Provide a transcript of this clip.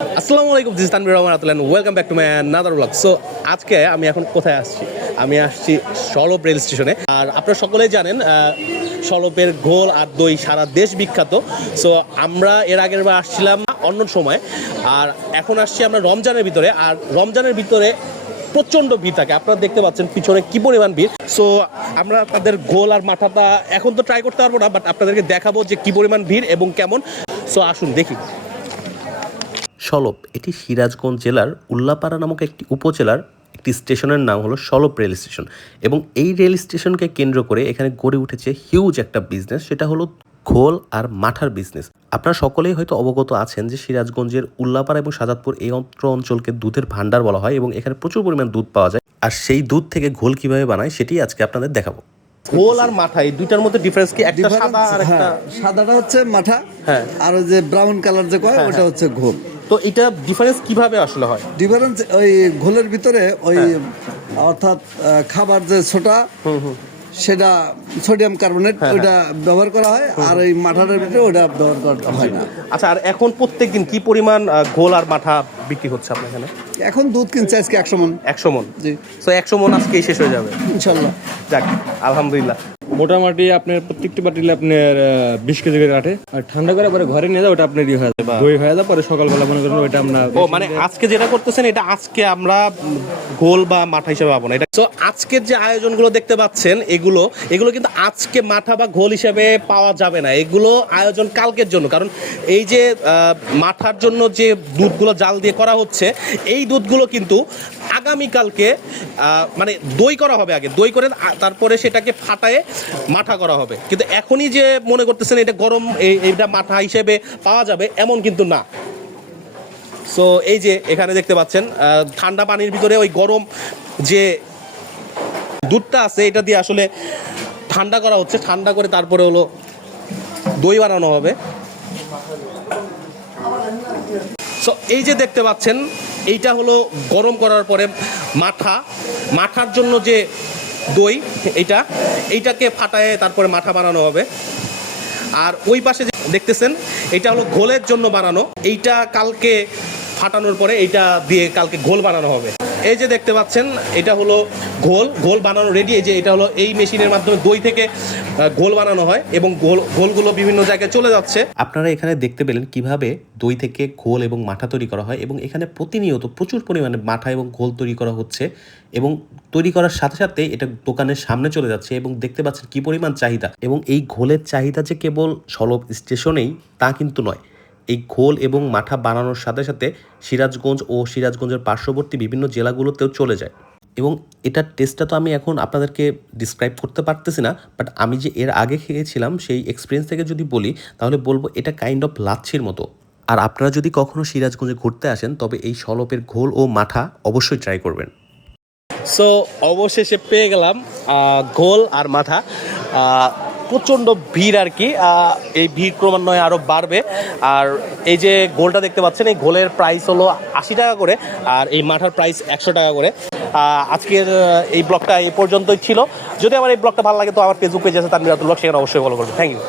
আসসালামু আলাইকুম, this is Tanvir Rahman Atul and welcome back to my another blog. So আজকে আমি এখন কোথায় আসছি? আমি আসছি সলপ রেল স্টেশনে। আর আপনারা সকলেই জানেন সলপের ঘোল আর দই সারা দেশ বিখ্যাত। সো আমরা এর আগের বার আসছিলাম অন্য সময়, আর এখন আসছি আমরা রমজানের ভিতরে। আর রমজানের ভিতরে প্রচণ্ড ভিড় থাকে, আপনারা দেখতে পাচ্ছেন পিছনে কি পরিমাণ ভিড়। সো আমরা তাদের গোল আর মাথাটা এখন তো ট্রাই করতে পারবো না, বাট আপনাদেরকে দেখাবো যে কি পরিমাণ ভিড় এবং কেমন। সো আসুন দেখি। সলপ এটি সিরাজগঞ্জ জেলার উল্লাপাড়া নামক একটি উপজেলার একটি স্টেশনের নাম হলো সলপ রেল স্টেশন, এবং এই রেল স্টেশনকে কেন্দ্র করে এখানে গড়ে উঠেছে হিউজ একটা বিজনেস, সেটা হলো ঘোল আর মাঠার বিজনেস। আপনারা সকলেই হয়তো অবগত আছেন যে সিরাজগঞ্জের উল্লাপাড়া এবং সাজাদপুর এই অঞ্চলকে দুধের ভান্ডার বলা হয়, এবং এখানে প্রচুর পরিমাণ দুধ পাওয়া যায়। আর সেই দুধ থেকে ঘোল কিভাবে বানায় সেটি আজকে আপনাদের দেখাবো। ঘোল আর মাঠা এই দুইটার মধ্যে ডিফারেন্স কি? একটা সাদা আর একটা সাদাটা হচ্ছে মাঠা, হ্যাঁ, আর ওই যে ব্রাউন কালার যে কয় ওটা হচ্ছে ঘোল। তো এটা ডিফারেন্স কিভাবে আসলে হয়? ডিফারেন্স ওই ঘোলের ভিতরে ওই অর্থাৎ খাবার যে ছোটা সেটা সোডিয়াম কার্বনেট ওটা ব্যবহার করা হয়, আর ওই মাঠাটার ভিতরে ওটা ব্যবহার করা হয় না। আচ্ছা, আর এখন প্রত্যেকদিন কি পরিমাণ ঘোল আর মাঠা বিক্রি হচ্ছে আপনার এখানে? এখন দুধ কিনছে আজকে 100 মণ। 100 মণ? জি। সো 100 মণ আজকেই শেষ হয়ে যাবে ইনশাল্লাহ। যাক, আলহামদুলিল্লাহ। মোটামুটি আপনার প্রত্যেকটি বাটিলে আপনার 20 কেজি করে রাখে, আর ঠান্ডা করে পরে ঘরে নিয়ে যাও, ওটা আপনার হয়ে যায়, দই হয়ে যায়। পরে সকালবেলা মনে করেন ওইটা আমরা মানে আজকে যেটা করতেছেন এটা আজকে আমরা ঘোল বা মাঠা হিসেবে পাবো না এটা। তো আজকের যে আয়োজনগুলো দেখতে পাচ্ছেন এগুলো কিন্তু আজকে মাঠা বা ঘোল হিসেবে পাওয়া যাবে না, এগুলো আয়োজন কালকের জন্য। কারণ এই যে মাঠার জন্য যে দুধগুলো জাল দিয়ে করা হচ্ছে, এই দুধগুলো কিন্তু আগামীকালকে মানে দই করা হবে। আগে দই করে তারপরে সেটাকে ফাটায়ে মাঠা করা হবে। কিন্তু এখনই যে মনে করতেছেন এটা গরম এইটা মাঠা হিসেবে পাওয়া যাবে এমন কিন্তু না। সো এই যে এখানে দেখতে পাচ্ছেন ঠান্ডা পানির ভিতরে ওই গরম যে দুধটা আছে এটা দিয়ে আসলে ঠান্ডা করা হচ্ছে। ঠান্ডা করে তারপরে হলো দই বানানো হবে। সো এই যে দেখতে পাচ্ছেন এইটা হলো গরম করার পরে মাঠার জন্য যে দই এইটাকে ফাটায় তারপরে মাঠা বানানো হবে। আর ওই পাশে যে দেখতেছেন এটা হলো ঘোলের জন্য বানানো, এইটা কালকে ফাটানোর পরে এইটা দিয়ে কালকে ঘোল বানানো হবে। এই যে দেখতে পাচ্ছেন এটা হলো ঘোল বানানো রেডি। এই যে এটা হলো এই মেশিনের মাধ্যমে দই থেকে ঘোল বানানো হয়, এবং ঘোলগুলো বিভিন্ন জায়গায় চলে যাচ্ছে। আপনারা এখানে দেখতে পেলেন কিভাবে দই থেকে ঘোল এবং মাঠা তৈরি করা হয়, এবং এখানে প্রতিনিয়ত প্রচুর পরিমাণে মাঠা এবং ঘোল তৈরি করা হচ্ছে, এবং তৈরি করার সাথে সাথে এটা দোকানের সামনে চলে যাচ্ছে। এবং দেখতে পাচ্ছেন কি পরিমাণ চাহিদা, এবং এই ঘোলের চাহিদা যে কেবল সলপ স্টেশনেই তা কিন্তু নয়। এই ঘোল এবং মাঠা বানানোর সাথে সাথে সিরাজগঞ্জ ও সিরাজগঞ্জের পার্শ্ববর্তী বিভিন্ন জেলাগুলোতেও চলে যায়। এবং এটার টেস্টটা তো আমি এখন আপনাদেরকে ডিসক্রাইব করতে পারতেছি না, বাট আমি যে এর আগে খেয়েছিলাম সেই এক্সপিরিয়েন্স থেকে যদি বলি তাহলে বলবো এটা কাইন্ড অফ লাচ্ছির মতো। আর আপনারা যদি কখনো সিরাজগঞ্জে ঘুরতে আসেন তবে এই সলপের ঘোল ও মাঠা অবশ্যই ট্রাই করবেন। সো অবশেষে পেয়ে গেলাম ঘোল আর মাঠা। প্রচণ্ড ভিড় আর কি, এই ভিড় ক্রমান্বয়ে আরও বাড়বে। আর এই যে ঘোলটা দেখতে পাচ্ছেন এই ঘোলের প্রাইস হলো 80 টাকা করে, আর এই মাঠার প্রাইস 100 টাকা করে। আজকের এই ব্লগটা এই পর্যন্তই ছিল। যদি আমার এই ব্লগটা ভালো লাগে তো আমার ফেসবুক পেজ আছে তানভীর আতুল ব্লগ, সেখানে অবশ্যই ফলো করবেন। Thank you.